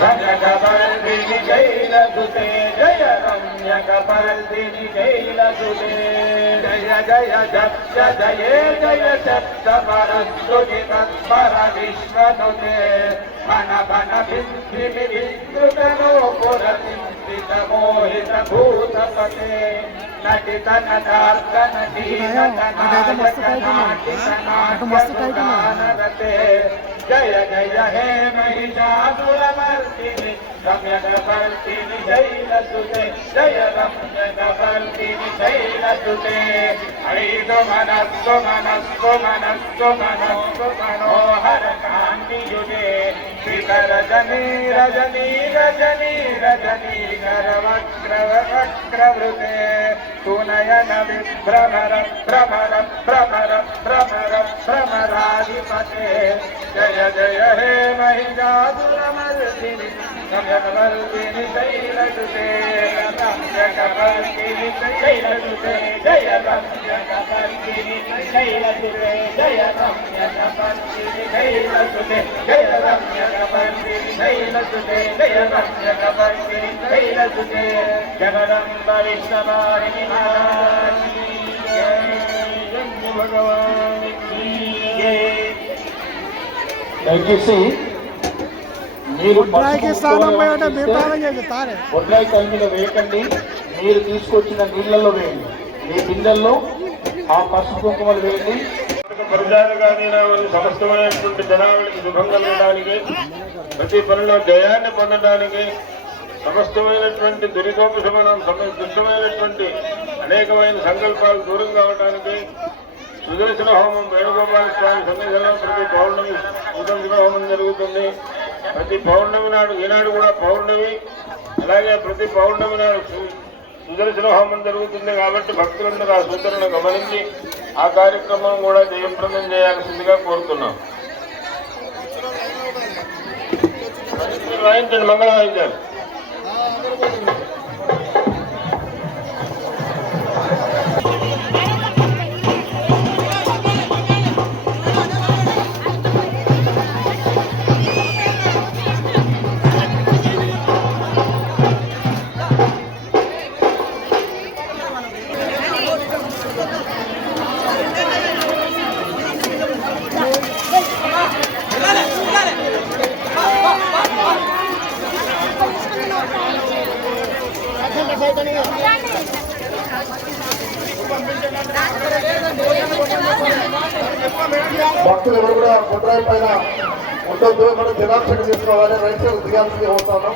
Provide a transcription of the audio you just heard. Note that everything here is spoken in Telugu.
కనకవర్ధిని శైలసుతే జయ రమ్యకవర్ధిని శైలసుతే జయ జయ జప్య జయే జయ శబ్ద పరస్తుతి తత్పర విశ్వనుతే మన బన భిద్ధి విస్తృతనో పురచింతిత మోహిత భూతపతే నటిత నటార్కన దీనత నాయక నాటిక నాట్య జయ జయ హే మహిషాసురమర్దిని రమ్యకపర్దిని శైలసుతే జయ రమ్యకపర్దిని శైలసుతే ఐదు మనస్సు మనస్సు మనస్సు మనస్సు మనోహర కాంతియుగే శిఖర జనీ రజనీ రజనీ రజనీ కరవక్రవ వక్రవృతే సునయన విభ్రమర భ్రమర భ్రమర భ్రమర భ్రమరాధిపతే జయ జయ హే మహిషాసురమర్దిని కమలవర్దిని శైలసుతే రమ్యకపర్దిని శైలసుతే జయ రమ్యకపర్దిని శైలసుతే జయ రమ్యకపర్దిని శైలసుతే జయ రమ్యకపర్దిని శైలసుతే జగదంబ భగవాన్ దయచేసి మీరు బొడ్రాయి కల్ మీద వేయకండి. మీరు తీసుకొచ్చిన నీళ్ళల్లో వేయండి. మీ బిందెల్లో ఆ పసుపు కుంకుమలు వేయండి. పరిచారకాన్ని సమస్తమైనటువంటి జనాలకి శుభం కలగడానికి ప్రతి పనిలో జయాన్ని పొందడానికి సమస్తమైనటువంటి దురితోపశమనం సమ దుష్టమైనటువంటి అనేకమైన సంకల్పాలు దూరం కావడానికి సుదర్శన హోమం వేణుగోపాల స్వామి సన్నిధిలో ప్రతి పౌర్ణమి సుదర్శన హోమం జరుగుతుంది. ప్రతి పౌర్ణమి నాడు ఈనాడు కూడా పౌర్ణమి అలాగే ప్రతి పౌర్ణమి నాడు సుదర్శన హోమం జరుగుతుంది కాబట్టి భక్తులందరూ ఆ సూచనను గమనించి ఆ కార్యక్రమం కూడా జయప్రదం చేయాల్సిందిగా కోరుతున్నాం. మీరు మంగళ వాయించాలి భక్తులు ఎవరు కూడా బొడ్రాయి పైన ఉండొద్దు మనం జనాభా తీసుకోవాలి రైట్ సైడ్ దిగాల్సింది అవుతాను